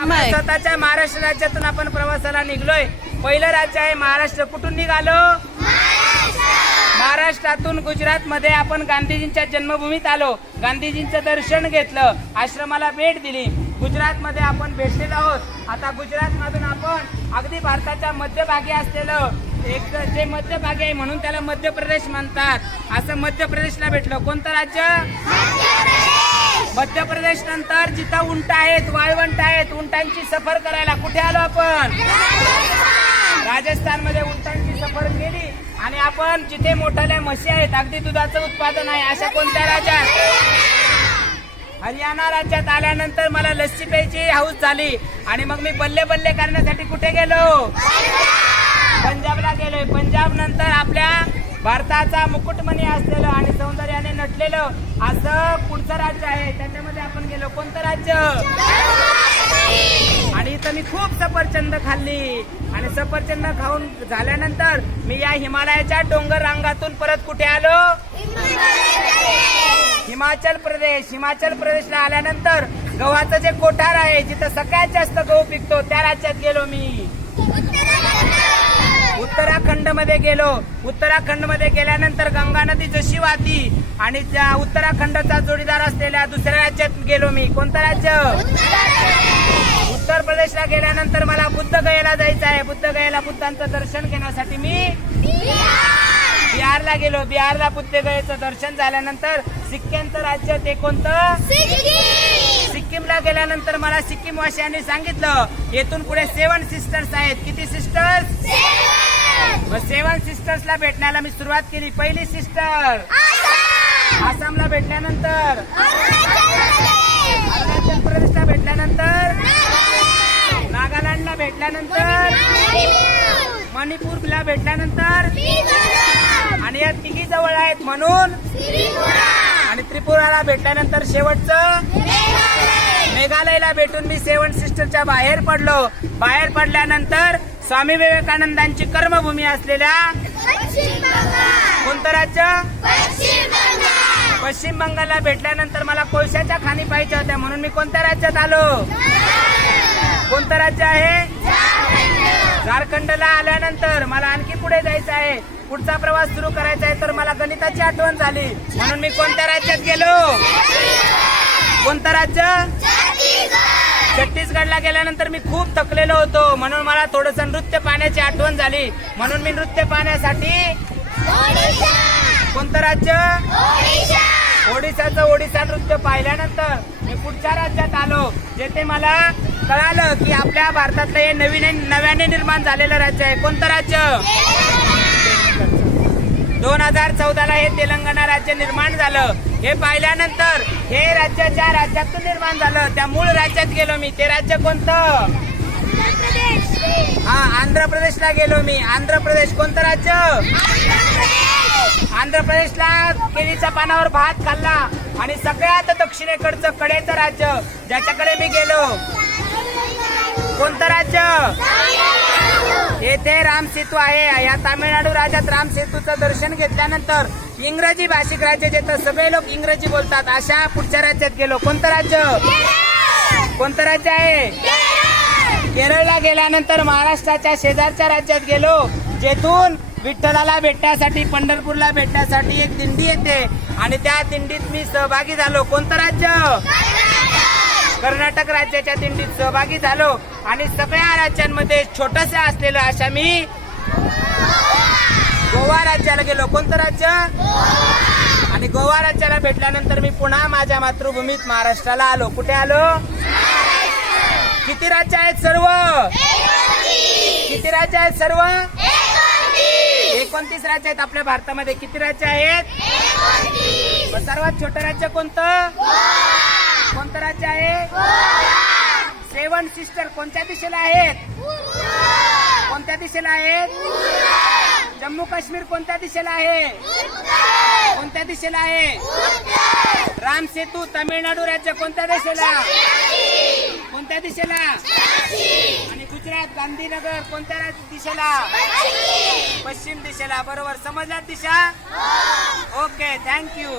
स्वतःच्या महाराष्ट्र राज्यातून आपण प्रवासाला निघलोय. पहिलं राज्य आहे महाराष्ट्र. कुठून निघालो? महाराष्ट्रातून गुजरात मध्ये आपण गांधीजींच्या जन्मभूमीत आलो. गांधीजींचं दर्शन घेतलं, आश्रमाला भेट दिली. गुजरात मध्ये आपण भेटलेलो आहोत. आता गुजरात मधून आपण अगदी भारताच्या मध्यभागी असलेलं एक जे मध्यभागी आहे म्हणून त्याला मध्य प्रदेश म्हणतात, असं मध्य प्रदेशला भेटलो. कोणतं राज्य? मध्य प्रदेश. नंतर जिथं उंट आहेत, वाळवंट आहेत, उंटांची सफर करायला कुठे आलो आपण? राजस्थान मध्ये उंटांची सफर केली. आणि आपण जिथे मोठ्या म्हशी आहेत, अगदी दुधाचं उत्पादन आहे, अशा कोणत्या राज्यात? हरियाणा राज्यात आल्यानंतर मला लस्सी प्यायची हौस झाली आणि मग मी बल्ले बल्ले करण्यासाठी कुठे गेलो? पंजाबला गेलोय. पंजाब नंतर आपल्या भारताचा मुकुटमणी असलेलं आणि सौंदर्याने नटलेलं असं पुढचं राज्य आहे, त्याच्यामध्ये आपण गेलो. कोणतं राज्य? आणि इथं मी खूप सफरचंद खाल्ली आणि सफरचंद खाऊन झाल्यानंतर मी या हिमालयाच्या डोंगर रांगातून परत कुठे आलो? हिमाचल प्रदेश. हिमाचल प्रदेशला आल्यानंतर गव्हाचं जे कोठार आहे, जिथं सगळ्यात जास्त गहू पिकतो, त्या राज्यात गेलो मी. उत्तराखंड मध्ये गेलो. उत्तराखंड मध्ये गेल्यानंतर गंगा नदी जशी वाहती आणि त्या उत्तराखंडचा जोडीदार असलेल्या दुसऱ्या राज्यात गेलो मी. कोणतं राज्य? उत्तर प्रदेशला गेल्यानंतर मला बुद्धगयेला जायचं आहे. बुद्धगयेला बुद्धांचं दर्शन घेण्यासाठी मी बिहारला गेलो. बिहारला बुद्धगयेचं दर्शन झाल्यानंतर सिक्कीमचं राज्य ते कोणतं? सिक्कीमला गेल्यानंतर मला सिक्कीम वासियांनी सांगितलं येथून पुढे 7 सिस्टर्स आहेत. किती सिस्टर्स? 7 सिस्टर्सला भेटण्याला मी सुरुवात केली. पहिली सिस्टर आसामला भेटल्यानंतर, अरुणाचल प्रदेशला भेटल्यानंतर, नागालँडला भेटल्यानंतर, मणिपूरला भेटल्यानंतर आणि या तिघी जवळ आहेत म्हणून, आणि त्रिपुराला भेटल्यानंतर शेवटचं मेघालयला भेटून मी 7 सिस्टरच्या बाहेर पडलो. बाहेर पडल्यानंतर स्वामी विवेकानंदांची कर्मभूमी असलेल्या कोणतं राज्य? पश्चिम बंगालला भेटल्यानंतर मला कोळशाच्या खाणी पाहिजे होत्या म्हणून मी कोणत्या राज्यात आलो? कोणतं राज्य आहे? झारखंडला आल्यानंतर मला आणखी पुढे जायचं आहे, पुढचा प्रवास सुरू करायचा आहे, तर मला गणिताची आठवण झाली म्हणून मी कोणत्या राज्यात गेलो? कोणतं राज्य? छत्तीसगडला गेल्यानंतर मी खूप थकलेलो होतो म्हणून मला थोडंसं नृत्य पाहण्याची आठवण झाली म्हणून मी नृत्य पाहण्यासाठी कोणतं राज्य? ओडिशाचं ओडिशा नृत्य पाहिल्यानंतर मी पुढच्या राज्यात आलो, जेथे मला कळालं की आपल्या भारतातलं हे नव्याने निर्माण झालेलं राज्य आहे. कोणतं राज्य? 2014ला हे तेलंगणा राज्य निर्माण झालं. हे पाहिल्यानंतर हे राज्याच्या राज्यातून निर्माण झालं, त्या मूळ राज्यात गेलो मी. ते राज्य कोणतं? आंध्र प्रदेशला गेलो मी. आंध्र प्रदेश. कोणतं राज्य? आंध्र प्रदेशला केळीच्या पानावर भात खाल्ला आणि सगळ्यात दक्षिणेकडचं कडेचं राज्य ज्याच्याकडे मी गेलो. कोणतं राज्य? येथे राम सेतू आहे. या तामिळनाडू राज्यात राम सेतूचं दर्शन घेतल्यानंतर इंग्रजी भाषिक राज्य जिथं सगळे लोक इंग्रजी बोलतात अशा पुढच्या राज्यात गेलो. कोणतं राज्य? कोणतं राज्य आहे? केरळला गेल्यानंतर महाराष्ट्राच्या शेजारच्या राज्यात गेलो, जेथून विठ्ठलाला भेटण्यासाठी, पंढरपूरला भेटण्यासाठी एक दिंडी येते आणि त्या दिंडीत मी सहभागी झालो. कोणतं राज्य? कर्नाटक राज्याच्या दिंडीत सहभागी झालो आणि सगळ्या राज्यांमध्ये छोटस असलेलं अशा मी गोवा राज्याला गेलो. कोणतं राज्य? आणि गोवा राज्याला भेटल्यानंतर मी पुन्हा माझ्या मातृभूमीत महाराष्ट्राला आलो. कुठे आलो? किती राज्य आहेत सर्व? किती राज्य आहेत सर्व? 29 राज्य आहेत आपल्या भारतामध्ये. किती राज्य आहेत? सर्वात छोटं राज्य कोणतं? कोणतं राज्य आहे? 7 सिस्टर कोणत्या दिशेला आहेत? कोणत्या दिशेला आहेत? जम्मू काश्मीर कोणत्या दिशेला आहे? कोणत्या दिशेला आहे? राम सेतू तामिळनाडू राज्य कोणत्या दिशेला? कोणत्या दिशेला? आणि गुजरात गांधीनगर कोणत्या दिशेला? पश्चिम दिशेला. बरोबर समजला दिशा? Okay, thank you.